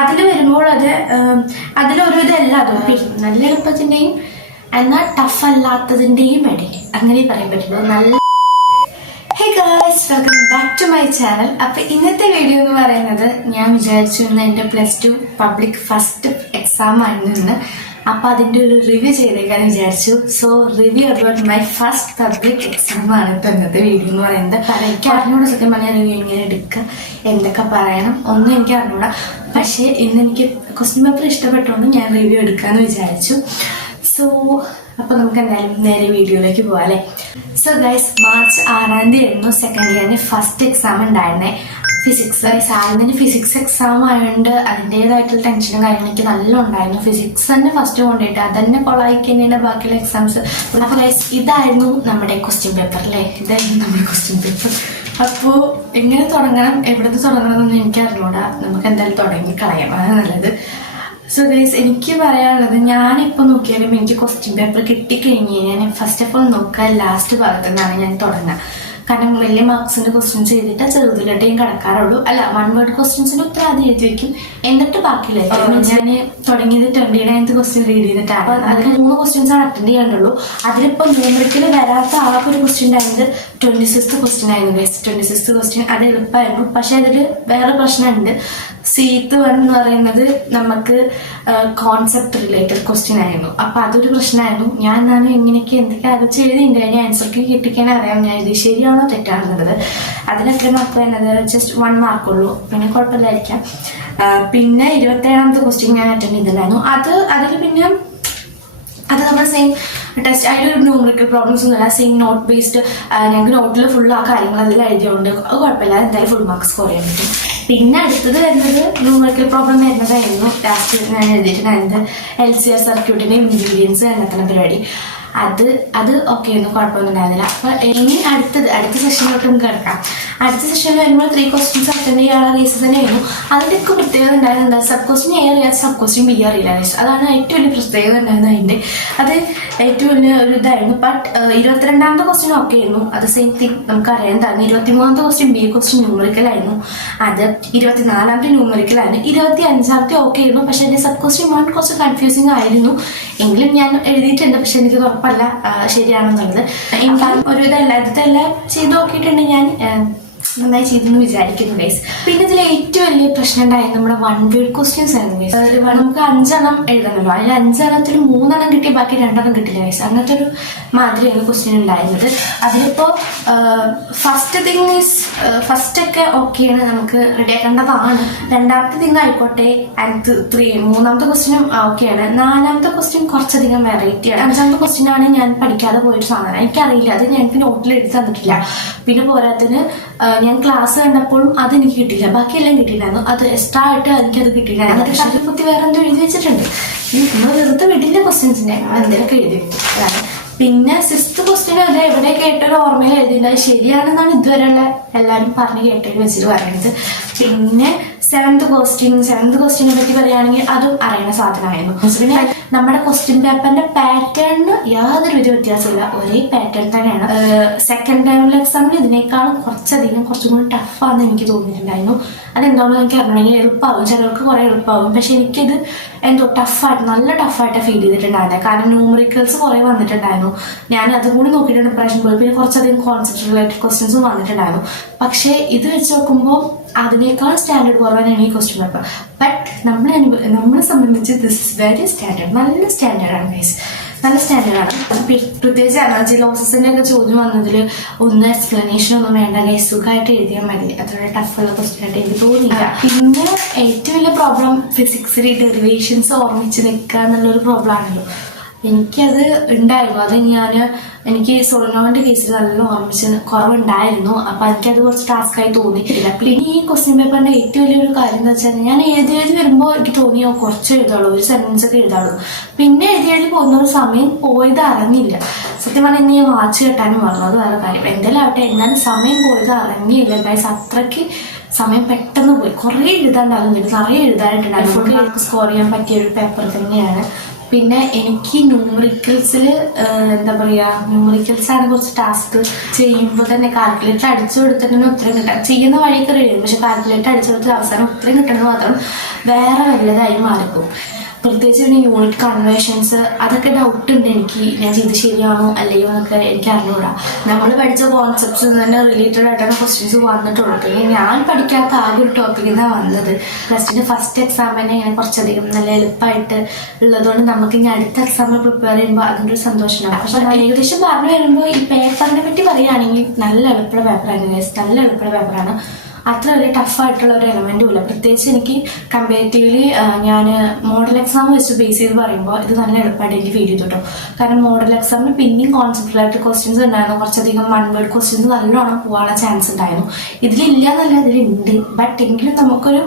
അതിൽ വരുമ്പോൾ അതിലൊരുവിധം എല്ലാതും നല്ല എളുപ്പത്തിൻ്റെയും എന്നാൽ ടഫ് അല്ലാത്തതിൻ്റെയും ഇടയിൽ അങ്ങനെ പറയാൻ പറ്റുള്ളൂ. നല്ല hey guys, welcome back to my channel. അപ്പോൾ ഇന്നത്തെ വീഡിയോ എന്ന് പറയുന്നത് ഞാൻ വിചാരിച്ചു ഇന്ന് എൻ്റെ +2 പബ്ലിക് ഫസ്റ്റ് എക്സാം ആയിരുന്നു. അപ്പോൾ അതിൻ്റെ ഒരു റിവ്യൂ ചെയ്തേക്കാന്ന് വിചാരിച്ചു. So review about my first public exam ആണ് ഇപ്പോൾ ഇന്നത്തെ വീഡിയോ എന്ന് പറയുന്നത്. എനിക്ക് അറിഞ്ഞൂടെ സത്യം പറഞ്ഞാൽ റിവ്യൂ എങ്ങനെ എടുക്കുക, എന്തൊക്കെ പറയണം ഒന്നും എനിക്ക് അറിഞ്ഞൂടാ. പക്ഷേ ഇന്ന് എനിക്ക് ക്വസ്റ്റ്യൻ പേപ്പർ ഇഷ്ടപ്പെട്ടുകൊണ്ട് ഞാൻ റിവ്യൂ എടുക്കാമെന്ന് വിചാരിച്ചു. സോ അപ്പോൾ നമുക്ക് എന്തായാലും നേരെ വീഡിയോയിലേക്ക് പോകാം അല്ലേ. സോ ഗൈസ്, മാർച്ച് 6 ആയിരുന്നു സെക്കൻഡ് ഇയറിന് ഫസ്റ്റ് എക്സാം ഉണ്ടായിരുന്നേ. ഫിസിക്സ് സാറിന് ഫിസിക്സ് എക്സാം ആയതുകൊണ്ട് അതിൻ്റെതായിട്ടുള്ള ടെൻഷനും കാര്യങ്ങളും എനിക്ക് നല്ല ഉണ്ടായിരുന്നു. ഫിസിക്സ് തന്നെ ഫസ്റ്റ് കൊണ്ടിട്ട് അതന്നെ കൊളായിക്കഴിഞ്ഞാൽ ബാക്കിയുള്ള എക്സാംസ്. അപ്പോൾ ഗൈസ്, ഇതായിരുന്നു നമ്മുടെ ക്വസ്റ്റ്യൻ പേപ്പർ അല്ലേ, ഇതായിരുന്നു നമ്മുടെ ക്വസ്റ്റ്യൻ പേപ്പർ. അപ്പോൾ എങ്ങനെ തുടങ്ങണം, എവിടുന്ന് തുടങ്ങണം എന്നൊന്നും എനിക്ക് അറിഞ്ഞൂടാ. നമുക്ക് എന്തായാലും തുടങ്ങി കളയാം, അതാണ് നല്ലത്. സോ ഗൈസ്, എനിക്ക് പറയാനുള്ളത്, ഞാനിപ്പോൾ നോക്കിയാലും എനിക്ക് ക്വസ്റ്റ്യൻ പേപ്പർ കിട്ടിക്കഴിഞ്ഞ് ഞാൻ ഫസ്റ്റ് ഓഫ് ഓൾ നോക്കുക ലാസ്റ്റ് ഭാഗത്തു നിന്നാണ് ഞാൻ തുടങ്ങുക. കാരണം വലിയ മാർക്സിന്റെ ക്വസ്റ്റ്യൻസ് ചെയ്തിട്ട് ചെറുതിലോട്ടേയും കിടക്കാറുള്ളൂ. അല്ല, 1 വേർഡ് ക്വസ്റ്റ്യൻസിന് ഉത്തരം ആദ്യം എഴുതി വെക്കും, എന്നിട്ട് ബാക്കിയിലായിരിക്കും. ഞാൻ തുടങ്ങിയത് 29th ക്വസ്റ്റ്യൻ റീഡ് ചെയ്തിട്ടാണ്. അതിൽ 3 ക്വസ്റ്റ്യൻസ് ആണ് അറ്റൻഡ് ചെയ്യാനുള്ളൂ. അതിലിപ്പോൾ ന്യൂമറിക്കൽ വരാത്ത ആൾക്കൊരു ക്വസ്റ്റ്യൻ ആയത് 26th ക്വസ്റ്റ്യൻ ആയിരുന്നു ഗൈസ്. 26th ക്വസ്റ്റ്യൻ അത് എളുപ്പമായിരുന്നു. പക്ഷെ അതിൽ വേറെ പ്രശ്നമുണ്ട്. സീത്ത് 1 എന്ന് പറയുന്നത് നമുക്ക് കോൺസെപ്റ്റ് റിലേറ്റഡ് ക്വസ്റ്റ്യൻ ആയിരുന്നു. അപ്പൊ അതൊരു പ്രശ്നമായിരുന്നു. ഞാൻ എങ്ങനെയൊക്കെ എന്തൊക്കെ ആലോചിച്ച് എഴുതിയിട്ടുണ്ട്, അതിന് ആൻസർക്ക് കിട്ടിക്കാൻ അറിയാം ഞാൻ എഴുതി ശരിയാണോ തെറ്റാണെന്നുള്ളത്. അതിനൊക്കെ മാർക്ക് വരുന്നത് ജസ്റ്റ് 1 മാർക്കുള്ളൂ, പിന്നെ കുഴപ്പമില്ലായിരിക്കാം. പിന്നെ 27th ക്വസ്റ്റ്യൻ ഞാൻ അറ്റൻഡ് ചെയ്തിട്ടുണ്ടായിരുന്നു. അതിൽ പിന്നെ അത് നമ്മൾ സെയിം ടെസ്റ്റ്, അതിലൊരു ന്യൂമറിക്കൽ പ്രോബ്ലംസ് ഒന്നുമില്ല. സെയിം നോട്ട് ബേസ്ഡ്, ഞങ്ങൾക്ക് നോട്ടിൽ ഫുൾ ആ കാര്യങ്ങൾ അതിൽ എഴുതിയതുകൊണ്ട് അത് കുഴപ്പമില്ല, എന്തായാലും ഫുൾ മാർക്ക് സ്കോർ ചെയ്യാൻ പറ്റും. പിന്നെ അടുത്തത് വരുന്നത് ന്യൂമറിക്കൽ പ്രോബ്ലം വരുന്നതായിരുന്നു. ലാസ്റ്റ് ഞാൻ എഴുതിയിട്ടുണ്ടായിരുന്നത് LCR സർക്യൂട്ടിന്റെ ഇൻഗ്രീഡിയൻസ് കണ്ടെത്തുന്ന പരിപാടി. അത് ഓക്കെ ഒന്നും കുഴപ്പമൊന്നും ഉണ്ടായിരുന്നില്ല. അപ്പൊ ഇനി അടുത്ത സെഷനിലോട്ട് നമുക്ക് കിടക്കാം. അടുത്ത സെഷനിൽ വരുമ്പോൾ 3 ക്വസ്റ്റ്യൻസ് അറ്റൻഡ് ചെയ്യാനുള്ള കേസസ് തന്നെയായിരുന്നു. അതിൻ്റെയൊക്കെ പ്രത്യേകത ഉണ്ടായിരുന്നത് സബ് ക്വസ്റ്റ്യൻ A അറിയാം, സബ് ക്വസ്റ്റ്യൻ B അറിയില്ല. അതാണ് ഏറ്റവും വലിയ പ്രത്യേകത ഉണ്ടായിരുന്നത്. അതിൻ്റെ അത് ഏറ്റവും വലിയ ഒരു ഇതായിരുന്നു. ബട്ട് 22ാമത്തെ ക്വസ്റ്റ്യൻ ഓക്കെ ആയിരുന്നു. അത് സെയിം തിങ് നമുക്ക് അറിയാൻ. 23ാമത്തെ ക്വസ്റ്റ്യൻ B ക്വസ്റ്റ്യൻ ന്യൂമറിക്കലായിരുന്നു. അത് 24ാമത്തെ ന്യൂമറിക്കലായിരുന്നു. 25ാമത്തെ ഓക്കെ ആയിരുന്നു. പക്ഷെ എൻ്റെ സബ് ക്വസ്റ്റ്യൻ 1 കുറച്ച് കൺഫ്യൂസിങ് ആയിരുന്നു. എങ്കിലും ഞാൻ എഴുതിയിട്ടുണ്ട്, പക്ഷെ എനിക്ക് ഉറപ്പല്ല ശരിയാണെന്നുള്ളത്. എനിക്ക് ഒരുവിധം എല്ലായിടത്തെല്ലാം ചെയ്ത് നോക്കിയിട്ടുണ്ട്. ഞാൻ നന്നായി ചെയ്തെന്ന് വിചാരിക്കുന്നു ഗൈസ്. പിന്നെ ഇതിൽ ഏറ്റവും വലിയ പ്രശ്നം ഉണ്ടായത് നമ്മുടെ 1 വേർഡ് ക്വസ്റ്റ്യൻസ് ആയിരുന്നു ഗൈസ്. നമുക്ക് 5 എണ്ണം എഴുതണല്ലോ, അതിൽ 5 എണ്ണത്തിൽ 3 എണ്ണം കിട്ടി, ബാക്കി 2 എണ്ണം കിട്ടില്ല ഗൈസ്. അങ്ങനത്തെ ഒരു മാതിരിയാണ് ക്വസ്റ്റ്യൻ ഉണ്ടായിരുന്നത്. അതിലിപ്പോ ഫസ്റ്റ് തിങ് ഈസ് ഫസ്റ്റ് ഒക്കെ ഓക്കെയാണ്, നമുക്ക് റെഡിയാക്കേണ്ടതാണ്. 2ാമത്തെ തിങ് ആയിക്കോട്ടെ, 3ാമത്തെ ക്വസ്റ്റ്യനും ഓക്കെയാണ്. 4ാമത്തെ ക്വസ്റ്റ്യൻ കുറച്ചധികം വെറൈറ്റിയാണ്. 5ാമത്തെ ക്വസ്റ്റ്യൻ ആണ് ഞാൻ പഠിക്കാതെ പോയൊരു സാധനം, എനിക്കറിയില്ല, അത് ഞങ്ങൾക്ക് നോട്ടിൽ എഴുതി തന്നിട്ടില്ല. പിന്നെ പോരാത്തിന് ഞാൻ ക്ലാസ് കണ്ടപ്പോഴും അതെനിക്ക് കിട്ടിയില്ല, ബാക്കിയെല്ലാം കിട്ടിയിട്ടുണ്ടായിരുന്നു. അത് എക്സ്ട്രാ ആയിട്ട് എനിക്കത് കിട്ടിയിട്ടുണ്ടായിരുന്നു. അതൊക്കെ ഷട്ടിൽക്കുത്തി വേറെ എന്തോ എഴുതി വെച്ചിട്ടുണ്ട്. നമ്മൾ വെറുതെ വിടില്ല ക്വസ്റ്റ്യൻസിനെ, എന്തെങ്കിലുമൊക്കെ എഴുതി വെക്കും. പിന്നെ 6th ക്വസ്റ്റ്യൻ അത് എവിടെ കേട്ടൊരു ഓർമ്മയിൽ എഴുതിയില്ല, ശരിയാണെന്നാണ് ഇതുവരെയുള്ള എല്ലാവരും പറഞ്ഞ് കേട്ടൊരു വെച്ചിട്ട് പറയുന്നത്. പിന്നെ 7th ക്വസ്റ്റ്യനെ പറ്റി പറയുകയാണെങ്കിൽ അതും അറിയുന്ന സാധനമായിരുന്നു. പിന്നെ നമ്മുടെ ക്വസ്റ്റ്യൻ പേപ്പറിന്റെ പാറ്റേണിന് യാതൊരുവിധ വ്യത്യാസമില്ല, ഒരേ പാറ്റേൺ തന്നെയാണ്. സെക്കൻഡ് ടൈമിലെ എക്സാമിൽ ഇതിനേക്കാളും കുറച്ചും കൂടി ടഫാണെന്ന് എനിക്ക് തോന്നിയിട്ടുണ്ടായിരുന്നു. അതെന്താണെന്ന് എനിക്ക് അറിയണമെങ്കിൽ എളുപ്പമാകും, ചിലർക്ക് കുറെ എളുപ്പമാകും. പക്ഷെ എനിക്കിത് എന്തോ നല്ല ടഫായിട്ട് ഫീൽ ചെയ്തിട്ടുണ്ടായിരുന്നു. കാരണം ന്യൂമറിക്കൽസ് കുറെ വന്നിട്ടുണ്ടായിരുന്നു. ഞാൻ അതും കൂടി നോക്കിയിട്ടുണ്ട് പ്രാവശ്യം പോയി. പിന്നെ കുറച്ചധികം കോൺസെപ്റ്റ് റിലേറ്റഡ് ക്വസ്റ്റ്യൻസും വന്നിട്ടുണ്ടായിരുന്നു. പക്ഷേ ഇത് വെച്ച് നോക്കുമ്പോൾ അതിനേക്കാൾ സ്റ്റാൻഡേർഡ് കുറവാണ് ഈ ക്വസ്റ്റ്യൻ പേപ്പർ. ബട്ട് നമ്മളെ സംബന്ധിച്ച് ദിസ് ഇസ് വെരി സ്റ്റാൻഡേർഡ്, നല്ല സ്റ്റാൻഡേർഡാണ് ഗൈസ്, നല്ല സ്റ്റാൻഡേർഡാണ്. പ്രത്യേകിച്ച് എനർജി ലോസസിന്റെ ഒക്കെ ചോദ്യം വന്നതിൽ ഒന്നും എക്സ്പ്ലനേഷൻ ഒന്നും വേണ്ട ഗൈസ്, സുഖമായിട്ട് എഴുതിയാൽ മതി. അത്ര ടഫുള്ള ക്വസ്റ്റ്യൻ ആയിട്ട് എനിക്ക് തോന്നിയില്ല. പിന്നെ ഏറ്റവും വലിയ പ്രോബ്ലം ഫിസിക്സിൽ ഡെറിവേഷൻസ് ഓർമ്മിച്ച് നിൽക്കുക എന്നുള്ളൊരു പ്രോബ്ലം ആണല്ലോ. എനിക്കത് ഉണ്ടായിരുന്നു. അത് എനിക്ക് സോളിനോയിന്റെ കേസിൽ നല്ല ഓർമ്മിച്ച് കുറവുണ്ടായിരുന്നു. അപ്പൊ എനിക്കത് കുറച്ച് ടാസ്ക്കായി തോന്നിയിട്ടില്ല. പിന്നെ ഈ ക്വസ്റ്റ്യൻ പേപ്പറിന്റെ ഏറ്റവും വലിയൊരു കാര്യം എന്ന് വെച്ചാൽ ഞാൻ എഴുതി വരുമ്പോൾ എനിക്ക് തോന്നിയോ കുറച്ച് എഴുതാളൂ, ഒരു സെന്റൻസ് ഒക്കെ എഴുതാളൂ. പിന്നെ എഴുതി പോകുന്ന ഒരു സമയം പോയത് അറിഞ്ഞില്ല. സത്യം പറഞ്ഞാൽ ഇന്ന് ഞാൻ വാച്ച് കെട്ടാനും പറഞ്ഞു, അത് വേറെ കാര്യം. എന്തായാലും ആവട്ടെ, എന്നാലും സമയം പോയത് അറിഞ്ഞില്ല ഗൈസ്. അത്രയ്ക്ക് സമയം പെട്ടെന്ന് പോയി. കുറേ എഴുതാണ്ടാകുന്നുണ്ട്, നിറയെ എഴുതാനായിട്ടുണ്ടായിരുന്നു. ഫുൾ സ്കോർ ചെയ്യാൻ പറ്റിയ ഒരു പേപ്പർ തന്നെയാണ്. പിന്നെ എനിക്ക് ന്യൂമറിക്കൽസിൽ എന്താ പറയുക, ന്യൂമറിക്കൽസാണ് കുറച്ച് ടാസ്ക്. ചെയ്യുമ്പോൾ തന്നെ കാൽക്കുലേറ്റർ അടിച്ചു കൊടുത്തിട്ട് ഉത്തരം കിട്ടാം. ചെയ്യുന്ന വഴിയൊക്കെ റെഡിയാണ്, പക്ഷെ കാൽക്കുലേറ്റർ അടിച്ചു കൊടുത്തിട്ട് അവസാനം ഉത്തരം കിട്ടണമെന്ന് മാത്രം വേറെ വല്ലതായി മാറിപ്പോകും. പ്രത്യേകിച്ച് പിന്നെ യൂണിറ്റ് കൺവേർഷൻസ് അതൊക്കെ ഡൗട്ട് ഉണ്ട് എനിക്ക്, ഞാൻ ചെയ്ത് ശരിയാണോ അല്ലയോ എന്നൊക്കെ എനിക്ക് അറിഞ്ഞുകൂടാ. നമ്മൾ പഠിച്ച കോൺസെപ്റ്റ്സ് തന്നെ റിലേറ്റഡ് ആയിട്ടാണ് ക്വസ്റ്റ്യൻസ് വന്നിട്ടുള്ളൂ. പിന്നെ ഞാൻ പഠിക്കാത്ത ആകെ ഒരു ടോപ്പിക്കിൽ നിന്നാണ് വന്നത്. പ്ലസ് ഫസ്റ്റ് എക്സാം തന്നെ ഇങ്ങനെ കുറച്ചധികം നല്ല എളുപ്പമായിട്ട് ഉള്ളതുകൊണ്ട് നമുക്ക് ഇനി അടുത്ത എക്സാമിൽ പ്രിപ്പയർ ചെയ്യുമ്പോൾ അതിൻ്റെ ഒരു സന്തോഷമാണ്. പക്ഷെ ഏകദേശം പറഞ്ഞു വരുമ്പോൾ ഈ പേപ്പറിനെ പറ്റി പറയുകയാണെങ്കിൽ നല്ല എളുപ്പമുള്ള പേപ്പറാണ്, നല്ല എളുപ്പമുള്ള പേപ്പറാണ്. അത്ര വലിയ ടഫായിട്ടുള്ള ഒരു എലമെൻറ്റും ഇല്ല. പ്രത്യേകിച്ച് എനിക്ക് കമ്പാരിറ്റീവ്ലി ഞാൻ മോഡൽ എക്സാം വെച്ച് ബേസ് ചെയ്ത് പറയുമ്പോൾ ഇത് നല്ല എളുപ്പമായിട്ട് എനിക്ക് ഫീൽ ചെയ്തു കേട്ടോ. കാരണം മോഡൽ എക്സാമിന് പിന്നെയും കോൺസെപ്റ്റുകളായിട്ട് ക്വസ്റ്റ്യൻസ് ഉണ്ടായിരുന്നു, കുറച്ചധികം വൺ വേർഡ് ക്വസ്റ്റ്യൻസ് നല്ലോണം പോകാനുള്ള ചാൻസ് ഉണ്ടായിരുന്നു. ഇതിലില്ല എന്നല്ല, ഇതിലുണ്ട്. ബട്ട് എങ്കിലും നമുക്കൊരു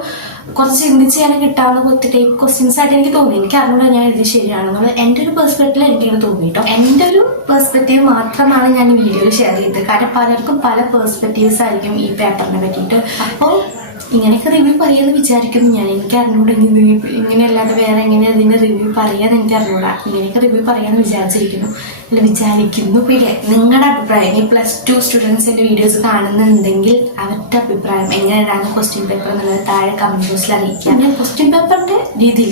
കുറച്ച് ചിന്തിച്ച് ചെയ്യാൻ കിട്ടാവുന്ന കുറച്ച് ടൈപ്പ് ക്വസ്റ്റ്യൻസ് ആയിട്ട് എനിക്ക് തോന്നി. എനിക്ക് അറിഞ്ഞൂടാ ഞാൻ ഇത് ശരിയാണെന്നുള്ളത്. എൻ്റെ ഒരു പെർസ്പെക്റ്റീവിൽ എനിക്കത് തോന്നി കേട്ടോ. എൻ്റെ ഒരു പെർസ്പെക്റ്റീവ് മാത്രമാണ് ഞാൻ ഈ വീഡിയോയിൽ ഷെയർ ചെയ്തത്. കാരണം പലർക്കും പല പെർസ്പെക്റ്റീവ്സ് ആയിരിക്കും ഈ പേപ്പറിനെ പറ്റിയിട്ട്. അപ്പോൾ ഇങ്ങനെയൊക്കെ റിവ്യൂ പറയാമെന്ന് വിചാരിക്കുന്നു ഞാൻ. എനിക്ക് അറിഞ്ഞൂടാ ഇങ്ങനെയല്ലാതെ വേറെ എങ്ങനെ ഇതിൻ്റെ റിവ്യൂ പറയാമെന്ന് എനിക്ക് അറിഞ്ഞൂടാ. ഇങ്ങനെയൊക്കെ റിവ്യൂ പറയാമെന്ന് വിചാരിച്ചിരിക്കുന്നു. പിന്നെ നിങ്ങളുടെ അഭിപ്രായം, ഈ +2 സ്റ്റുഡൻസിൻ്റെ വീഡിയോസ് കാണുന്നുണ്ടെങ്കിൽ അവരുടെ അഭിപ്രായം എങ്ങനെയാണ് ക്വസ്റ്റ്യൻ പേപ്പർ എന്നുള്ളത് താഴെ കമന്റ് ബോക്സിൽ അറിയിക്കാം. ഞാൻ ക്വസ്റ്റ്യൻ പേപ്പറിൻ്റെ രീതിയിൽ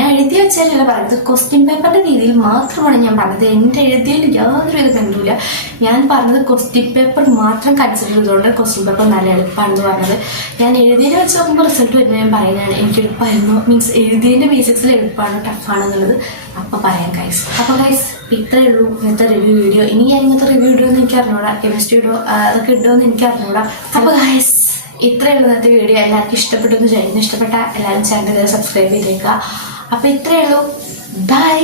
ഞാൻ എഴുതി വെച്ചാലല്ല പറയുന്നത്, ക്വസ്റ്റ്യൻ പേപ്പറിൻ്റെ രീതിയിൽ മാത്രമാണ് ഞാൻ പറഞ്ഞത്. എൻ്റെ എഴുതിയതിൽ യാതൊരു വിധ ബന്ധമില്ല. ഞാൻ പറഞ്ഞത് ക്വസ്റ്റ്യൻ പേപ്പർ മാത്രം കൺസിഡർ ചെയ്തുകൊണ്ട് ക്വസ്റ്റ്യൻ പേപ്പർ നല്ല എളുപ്പമാണെന്ന് പറഞ്ഞത്. ഞാൻ എഴുതിയതിൽ വെച്ച് നോക്കുമ്പോൾ റിസൾട്ട് വരുമ്പോൾ ഞാൻ പറയുന്നതാണ് എനിക്ക് എളുപ്പമായിരുന്നു, മീൻസ് എഴുതിയതിൻ്റെ ബേസിക്സിൽ എളുപ്പമാണ് ടഫാണെന്നുള്ളത് അപ്പോൾ പറയാം ഗൈസ്. അപ്പോൾ ഗൈസ് ഇത്രയേ ഉള്ളൂ ഇന്നത്തെ റിവ്യൂ വീഡിയോ. ഇനി ഞാൻ ഇങ്ങനത്തെ റിവ്യൂ ഇടുമെന്ന് എനിക്ക് അറിഞ്ഞൂടാ, കെമിസ്ട്രി ഇടുമോ അതൊക്കെ ഇടുമെന്ന് എനിക്ക് അറിഞ്ഞൂടാ. അപ്പോൾ ഗൈസ് ഇത്രയേ ഉള്ളൂ ഇന്നത്തെ വീഡിയോ. എല്ലാവർക്കും ഇഷ്ടപ്പെട്ടെന്ന് ചെയ്യുന്നു. ഇഷ്ടപ്പെട്ട എല്ലാവരും ചാനൽ സബ്സ്ക്രൈബ് ചെയ്തേക്കുക. അപ്പോൾ ഇത്രയേ ഉള്ളൂ. ബൈ.